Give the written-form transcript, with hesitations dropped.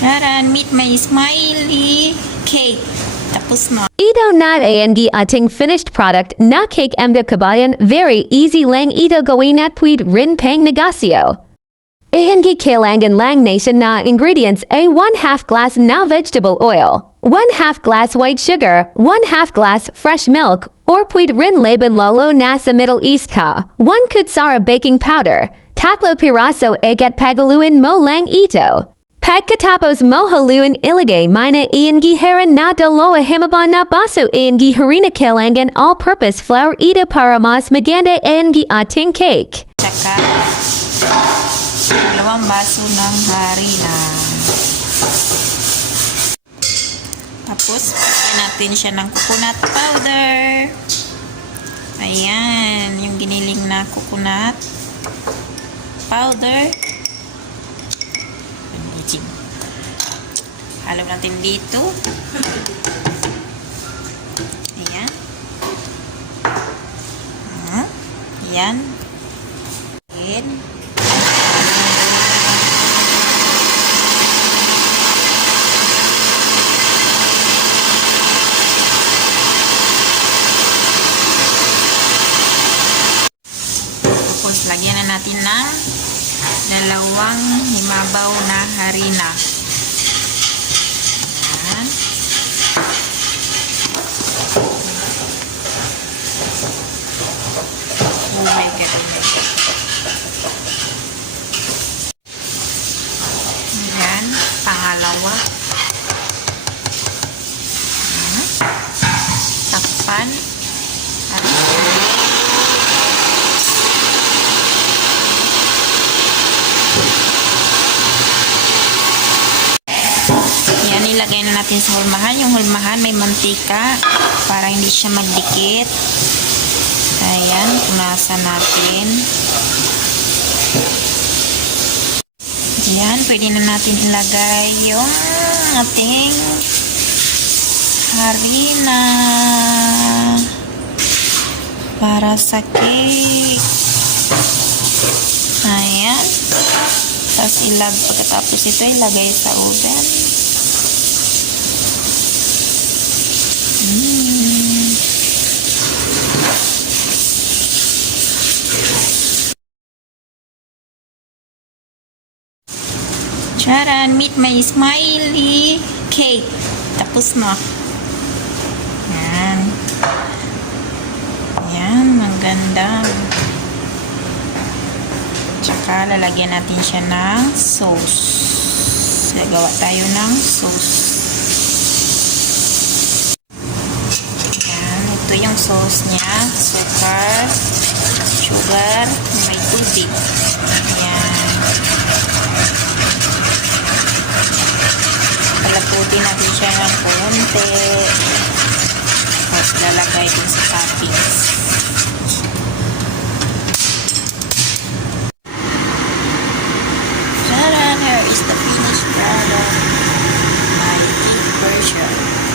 Charan, meet my smiley cake. Tapos na. Ito na ang ating finished product na cake mga kabayan. Very easy lang ito gawin at pwede rin pang negosyo. Ihingi kailangan lang nation na ingredients ay 1/2 glass na vegetable oil, 1/2 glass white sugar, 1/2 glass fresh milk, or pwede rin laban lalo na sa Middle East ka, 1 kutsara baking powder, 3 piraso egg at pagaluin mo lang ito. Pagkatapos mo haluin ilagay na iingiheran na dalawa himaba na baso iingi harina kailangan all-purpose flour ito para mas maganda iingi ating cake. Tsaka, 2 baso ng harina. Tapos, pagyan natin siya ng coconut powder. Ayan, yung giniling na coconut powder. Halo natin dito. Ayan. Ayan. Ayan. Tapos, lagyan na natin ng 2 himabaw na harina. Ayan. Oh my God. Ayan. Pangalawa. Ayan. Takpan. At yan, ilagay na natin sa hulmahan. Yung hulmahan may mantika para hindi siya magdikit. Ayan, punasan natin. Yan, pwede na natin ilagay yung ating harina para sa cake. Ayan. Tapos pagkatapos ito ilagay sa oven. Charan, meet my smiley cake. Tapos na. Yan. Yan, maganda. Tsaka lalagyan natin siya ng sauce. Gagawa tayo ng sauce. Yan, ito yung sauce niya. Sugar, may tubig. Yan. Palaputin natin siya ng konti. Tapos lalagay din sa toppings. Here is the finished product, my cake version.